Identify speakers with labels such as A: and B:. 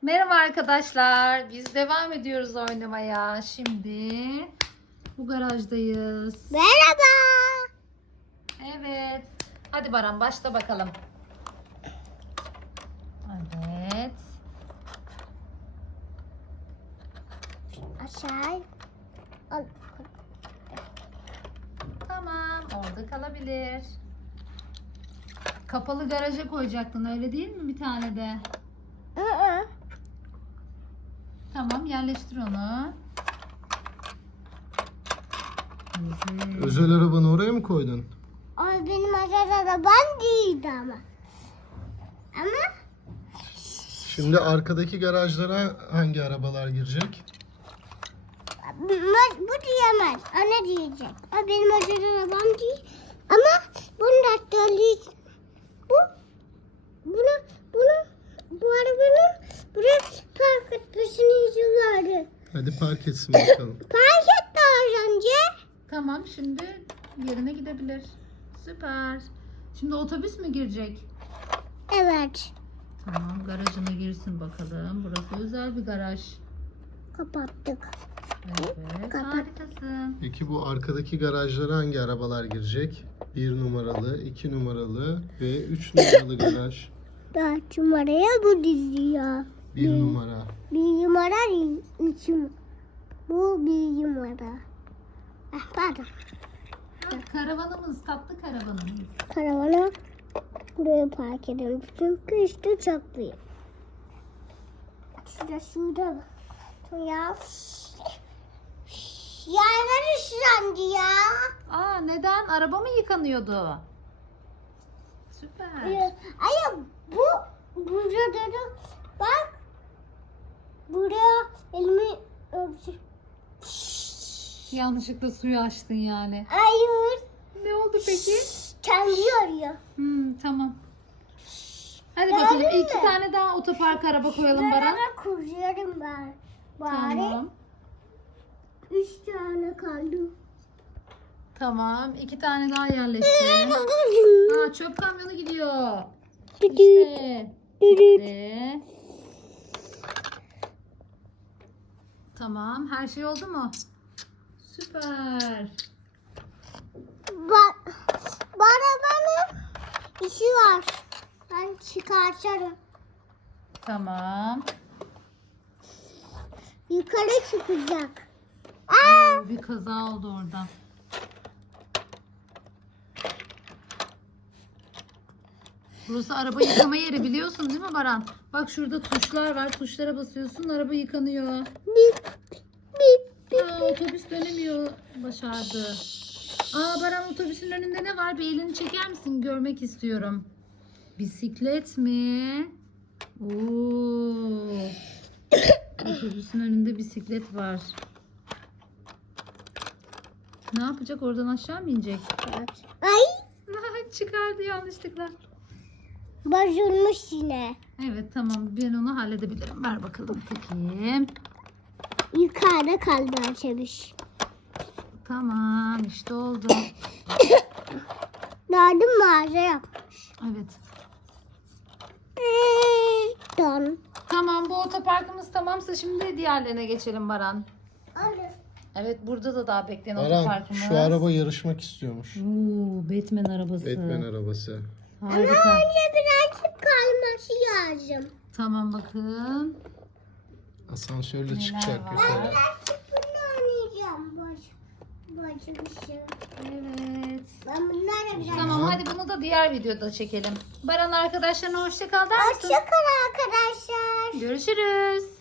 A: Merhaba arkadaşlar. Biz devam ediyoruz oynamaya. Şimdi bu garajdayız.
B: Merhaba.
A: Evet. Hadi Baran başla bakalım. Evet.
B: Aşağı. Al.
A: Tamam. Orada kalabilir. Kapalı garaja koyacaktın öyle değil mi bir tane de? Tamam yerleştir onu. Evet.
C: Özel arabanı oraya mı koydun?
B: O benim özel arabam değildi ama. Ama
C: Şimdi arkadaki garajlara hangi arabalar girecek?
B: bu diyemez. Anne diyecek. O benim özel arabam değil. Ama bunu da söyleyeceğim. Bu arabanın buraya park etmesine izin verdi.
C: Hadi park etsin bakalım.
B: Park etti az önce.
A: Tamam şimdi yerine gidebilir. Süper. Şimdi otobüs mü girecek?
B: Evet.
A: Tamam garajına girsin bakalım. Burası özel bir garaj.
B: Kapattık.
A: Evet
B: Kapat.
A: harikasın.
C: Peki bu arkadaki garajlara hangi arabalar girecek? 1 numaralı, 2 numaralı ve 3 numaralı garaj.
B: 4 numaraya bu diziyor.
C: 1 numara.
B: 1 numara 3 numara. Bu 1 numara. Pardon.
A: Karavanımız, tatlı karavanımız.
B: Karavanı buraya park edelim. Çünkü işte çok büyük. Şurada. Ya. Yerler ıslandı ya.
A: Aa neden? Araba mı yıkanıyordu? Süper.
B: Ay burada da bak. Buraya elimi öptüm.
A: Yanlışlıkla suyu açtın yani.
B: Hayır.
A: Ne oldu peki?
B: Kendi arıyor.
A: Tamam. Hadi bakalım
B: Gördün
A: iki
B: mü?
A: tane daha otopark araba koyalım Baran.
B: Ben kuruyorum ben. Bari
A: Tamam.
B: 3 tane kaldı.
A: Tamam. 2 tane daha yerleştir. Aa çöp kamyonu gidiyor. İşte. Gitti. Tamam. Her şey oldu mu? Süper.
B: Arabanın işi var. Ben çıkartırım.
A: Tamam.
B: Yukarı çıkacak.
A: Bir kaza oldu orada. Burası araba yıkama yeri biliyorsun değil mi Baran? Bak şurada tuşlar var. Tuşlara basıyorsun araba yıkanıyor. Aa, otobüs dönemiyor. Başardı. Aa Baran otobüsün önünde ne var? Bir elini çeker misin? Görmek istiyorum. Bisiklet mi? Oo. Otobüsün önünde bisiklet var. Ne yapacak? Oradan aşağı mı inecek?
B: Ay
A: Çıkardı yanlışlıkla.
B: bozulmuş yine.
A: Evet tamam ben onu halledebilirim. Ver bakalım peki.
B: Yukarıda kaldı açmış.
A: Tamam işte oldu.
B: Gördün mü ağzı yapmış.
A: Evet.
B: Don.
A: Tamam bu otoparkımız tamamsa şimdi diğerlerine geçelim Baran.
B: Alır.
A: Evet burada da daha bekleyen
C: Baran
A: otoparkımız.
C: şu araba yarışmak istiyormuş.
A: Oo, Batman arabası.
C: Batman arabası.
A: Harika.
B: Önce birazcık kalması lazım.
A: Tamam bakın.
C: Asansörle
A: Neler
C: çıkacak
A: var?
C: yukarı.
B: Birazcık bunu oynayacağım. Başım.
A: Evet.
B: Ben bunlarla biraz...
A: Tamam hadi bunu da diğer videoda çekelim. Baran arkadaşlarına hoşça kal der misin?
B: Hoşçakal arkadaşlar.
A: Görüşürüz.